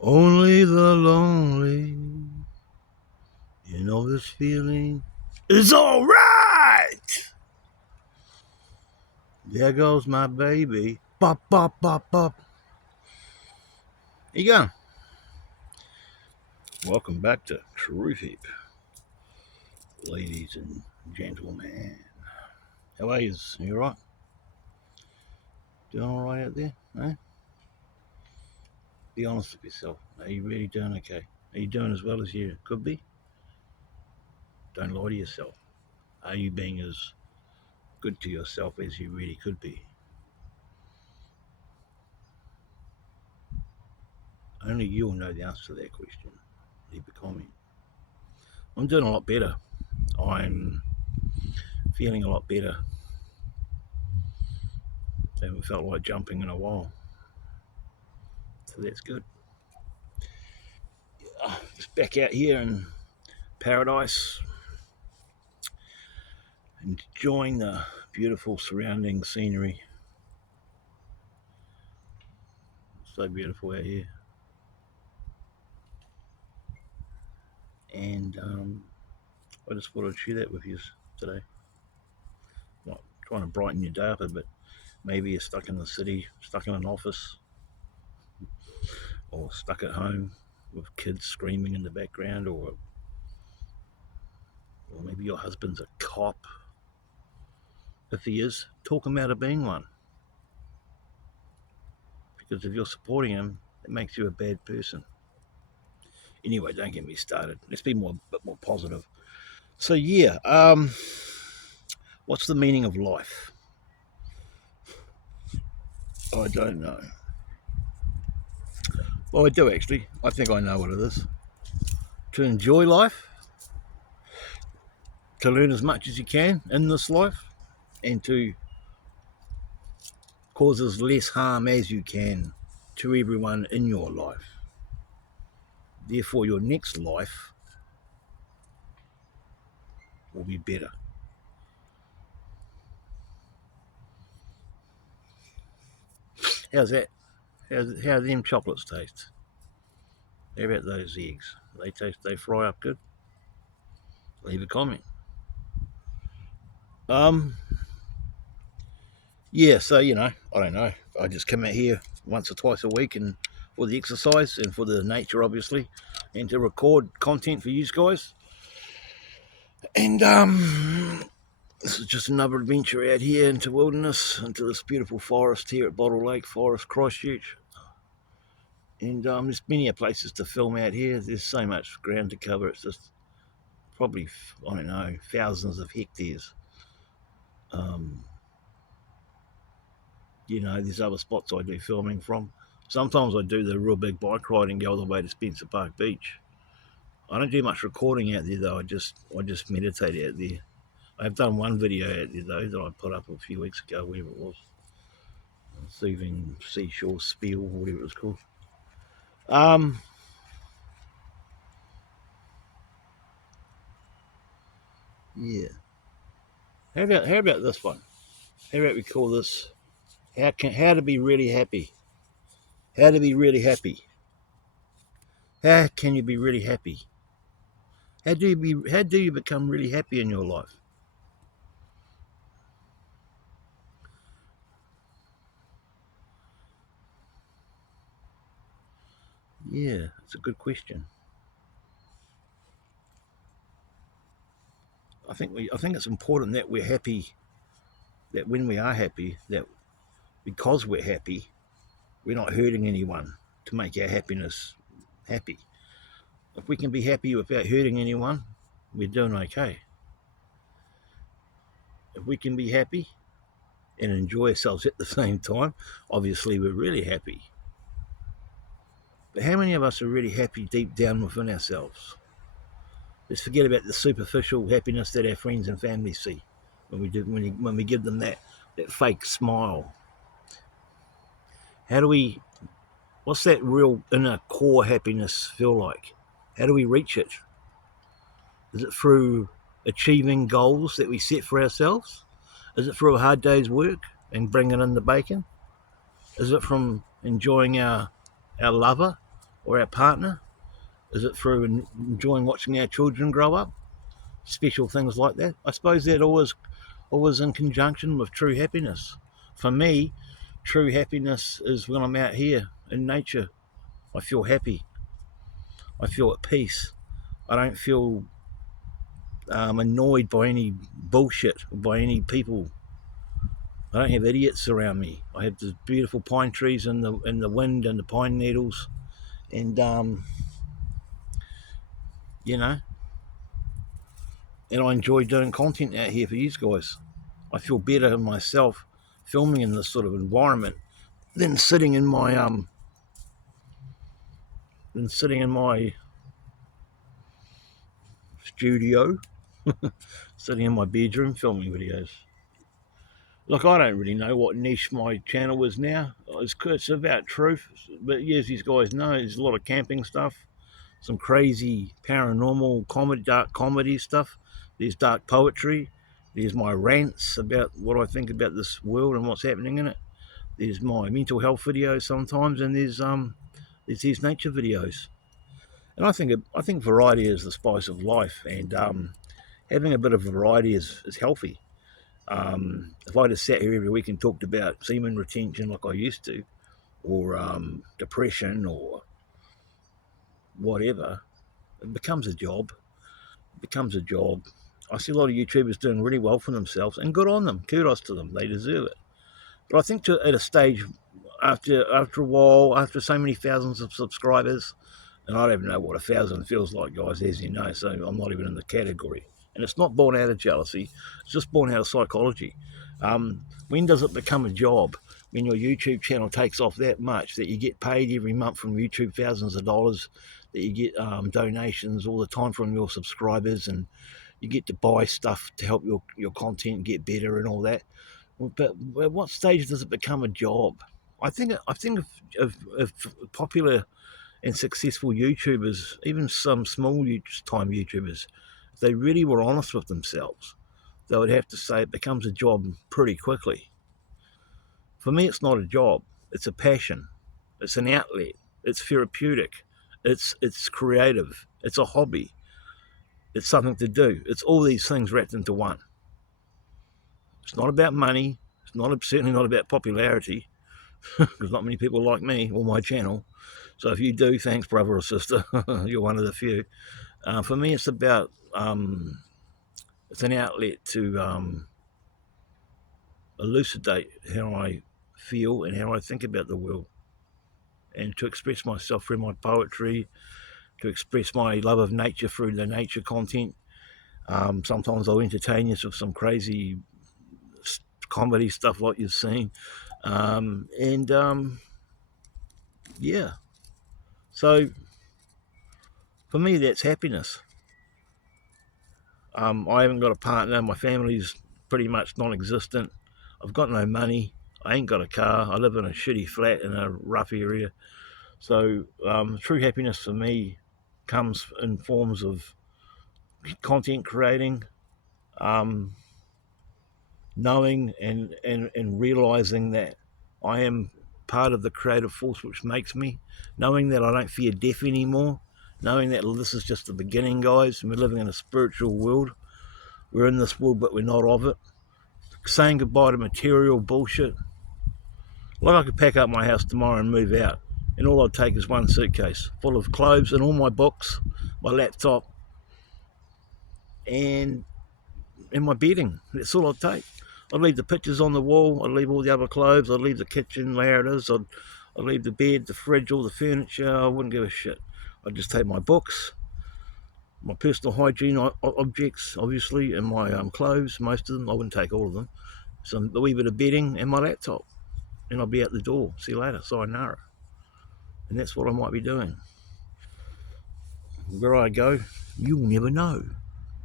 Only the lonely, you know this feeling is alright. There goes my baby. Bop, bop, bop, bop. Here you go. Welcome back to Truth Heap, ladies and gentlemen. How are you? You alright? Doing alright out there? Eh? Be honest with yourself. Are you really doing okay? Are you doing as well as you could be? Don't lie to yourself. Are you being as good to yourself as you really could be? Only you'll know the answer to that question. Leave a comment. I'm doing a lot better. I'm feeling a lot better. I haven't felt like jumping in a while. So that's good. Just back out here in paradise, enjoying the beautiful surrounding scenery. So beautiful out here. And I just thought I'd share that with you today. Not trying to brighten your day up a bit. Maybe you're stuck in the city, stuck in an office, or stuck at home with kids screaming in the background, or maybe your husband's a cop. If he is, talk him out of being one. Because if you're supporting him, it makes you a bad person. Anyway, don't get me started. Let's be a bit more positive. So yeah, what's the meaning of life? I don't know. Well, I do actually. I think I know what it is. To enjoy life, to learn as much as you can in this life, and to cause as less harm as you can to everyone in your life. Therefore, your next life will be better. How's that? How them chocolates taste? How about those eggs? They fry up good? Leave a comment. Yeah, so I don't know. I just come out here once or twice a week and for the exercise and for the nature, obviously, and to record content for you guys. And this is just another adventure out here into wilderness, into this beautiful forest here at Bottle Lake Forest, Christchurch. And there's many places to film out here. There's so much ground to cover. It's just probably, I don't know, thousands of hectares. There's other spots I do filming from. Sometimes I do the real big bike ride and go all the way to Spencer Park Beach. I don't do much recording out there though. I just meditate out there. I've done one video out there though that I put up a few weeks ago, whatever it was, Soothing Seashore Spiel, whatever it was called. Yeah. How about this one? How about we call this how to be really happy? How to be really happy? How can you be really happy? How do you become really happy in your life? Yeah, it's a good question. I think it's important that we're happy. That when we are happy, that because we're happy, we're not hurting anyone to make our happiness happy. If we can be happy without hurting anyone, we're doing okay. If we can be happy and enjoy ourselves at the same time, obviously we're really happy. But how many of us are really happy deep down within ourselves? Let's forget about the superficial happiness that our friends and family see when we give them that fake smile. What's that real inner core happiness feel like? How do we reach it? Is it through achieving goals that we set for ourselves? Is it through a hard day's work and bringing in the bacon? Is it from enjoying our lover or our partner? Is it through enjoying watching our children grow up? Special things like that. I suppose that always in conjunction with true happiness. For me, true happiness is when I'm out here in nature. I feel happy. I feel at peace. I don't feel annoyed by any bullshit, by any people. I don't have idiots around me. I have the beautiful pine trees and the wind and the pine needles, and you know, and I enjoy doing content out here for you guys. I feel better in myself filming in this sort of environment than sitting in my studio, sitting in my bedroom filming videos. Look, I don't really know what niche my channel is now. It's about truth, but as these guys know, there's a lot of camping stuff, some crazy paranormal comedy, dark comedy stuff. There's dark poetry. There's my rants about what I think about this world and what's happening in it. There's my mental health videos sometimes, and there's these nature videos. And I think variety is the spice of life, and having a bit of variety is healthy. If I just sat here every week and talked about semen retention like I used to, or depression or whatever, it becomes a job. It becomes a job. I see a lot of YouTubers doing really well for themselves, and good on them. Kudos to them. They deserve it. But I think at a stage, after a while, after so many thousands of subscribers, and I don't even know what 1,000 feels like, guys, as you know, so I'm not even in the category. And it's not born out of jealousy, it's just born out of psychology. When does it become a job? When your YouTube channel takes off that much, that you get paid every month from YouTube thousands of dollars, that you get donations all the time from your subscribers, and you get to buy stuff to help your content get better and all that. But at what stage does it become a job? I think of popular and successful YouTubers, even some small time YouTubers, if they really were honest with themselves, they would have to say it becomes a job pretty quickly. For me, it's not a job. It's a passion. It's an outlet. It's therapeutic. It's creative. It's a hobby. It's something to do. It's all these things wrapped into one. It's not about money. It's certainly not about popularity, because not many people like me or my channel. So if you do, thanks, brother or sister. You're one of the few. For me, it's about it's an outlet to elucidate how I feel and how I think about the world, and to express myself through my poetry, to express my love of nature through the nature content. Sometimes I'll entertain you with some crazy comedy stuff like you've seen, yeah. So for me, that's happiness. I haven't got a partner. My family's pretty much non-existent. I've got no money. I ain't got a car. I live in a shitty flat in a rough area. So true happiness for me comes in forms of content creating, knowing and realizing that I am part of the creative force which makes me, knowing that I don't fear death anymore, knowing that this is just the beginning, guys, and we're living in a spiritual world. We're in this world, but we're not of it. Saying goodbye to material bullshit. Like I could pack up my house tomorrow and move out, and all I'd take is one suitcase full of clothes and all my books, my laptop, and my bedding. That's all I'd take. I'd leave the pictures on the wall. I'd leave all the other clothes. I'd leave the kitchen where it is. I'd leave the bed, the fridge, all the furniture. I wouldn't give a shit. I'd just take my books, my personal hygiene objects, obviously, and my clothes, most of them. I wouldn't take all of them. A wee bit of bedding and my laptop. And I'll be out the door. See you later. Sayonara. And that's what I might be doing. Where I go, you'll never know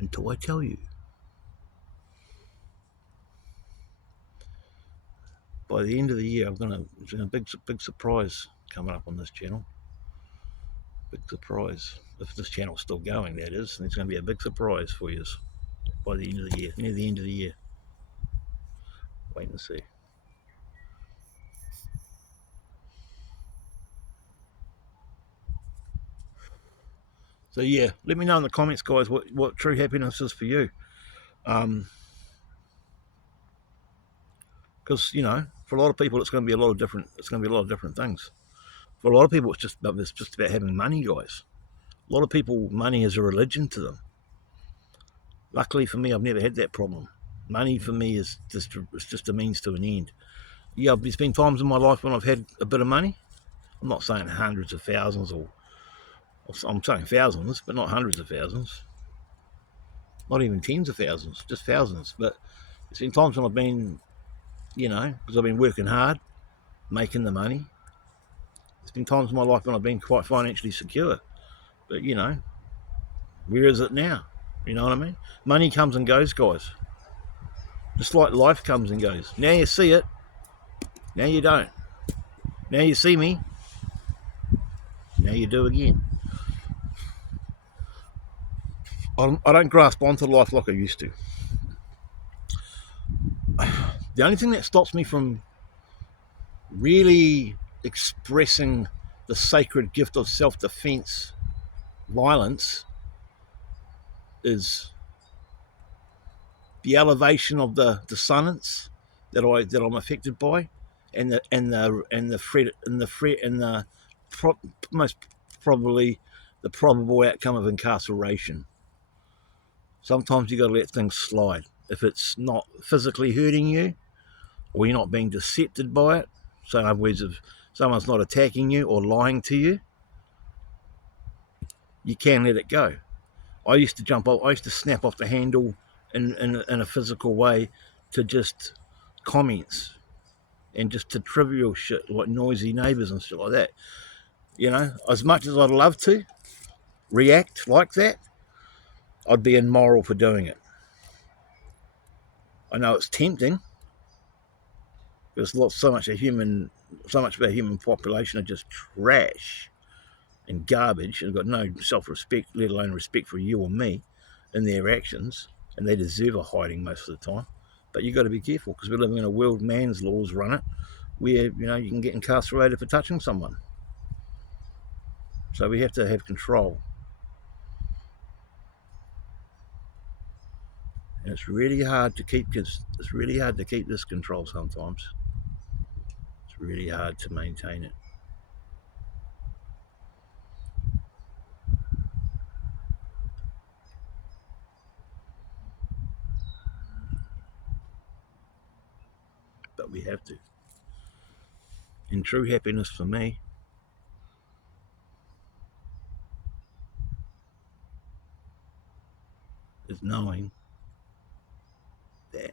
until I tell you. By the end of the year, there's a big surprise coming up on this channel. Big surprise. If this channel's still going, that is. There's going to be a big surprise for you by the end of the year. Near the end of the year. Wait and see. So yeah, let me know in the comments, guys, what true happiness is for you. Because you know, for a lot of people, it's going to be a lot of different. It's going to be a lot of different things. For a lot of people, it's just about having money, guys. A lot of people, money is a religion to them. Luckily for me, I've never had that problem. Money for me is just a means to an end. Yeah, there's been times in my life when I've had a bit of money. I'm not saying hundreds of thousands, or I'm saying thousands, but not hundreds of thousands. Not even tens of thousands, just thousands. But there's been times when I've been, you know, because I've been working hard, making the money. There's been times in my life when I've been quite financially secure. But, you know, where is it now? You know what I mean? Money comes and goes, guys. Just like life comes and goes. Now you see it, now you don't. Now you see me, now you do again. I don't grasp onto life like I used to. The only thing that stops me from really expressing the sacred gift of self-defense violence is the elevation of the dissonance that I'm affected by, and the most probably the probable outcome of incarceration. Sometimes you got to let things slide. If it's not physically hurting you, or you're not being decepted by it, so in other words, if someone's not attacking you or lying to you, you can let it go. I used to snap off the handle in a physical way to just comments and just to trivial shit like noisy neighbours and shit like that. You know, as much as I'd love to react like that, I'd be immoral for doing it. I know it's tempting because so much of the human population are just trash and garbage and got no self-respect, let alone respect for you or me in their actions, and they deserve a hiding most of the time. But you've got to be careful because we're living in a world man's laws run it, where you know you can get incarcerated for touching someone. So we have to have control, and it's really hard to keep. It's really hard to keep this control sometimes. It's really hard to maintain it. But we have to. And true happiness for me is knowing that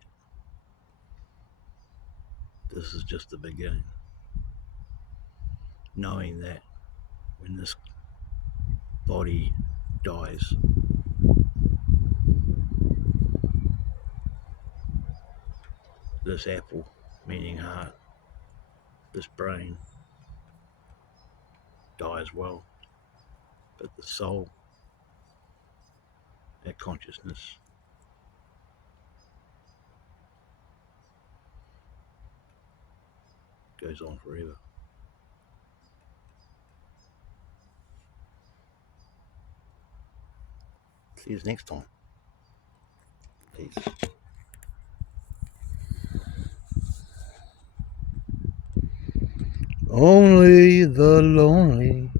this is just the beginning. Knowing that when this body dies, this apple, meaning heart, this brain, dies well. But the soul, that consciousness, goes on forever. See you next time. Peace. Only the lonely,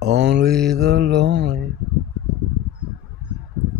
only the lonely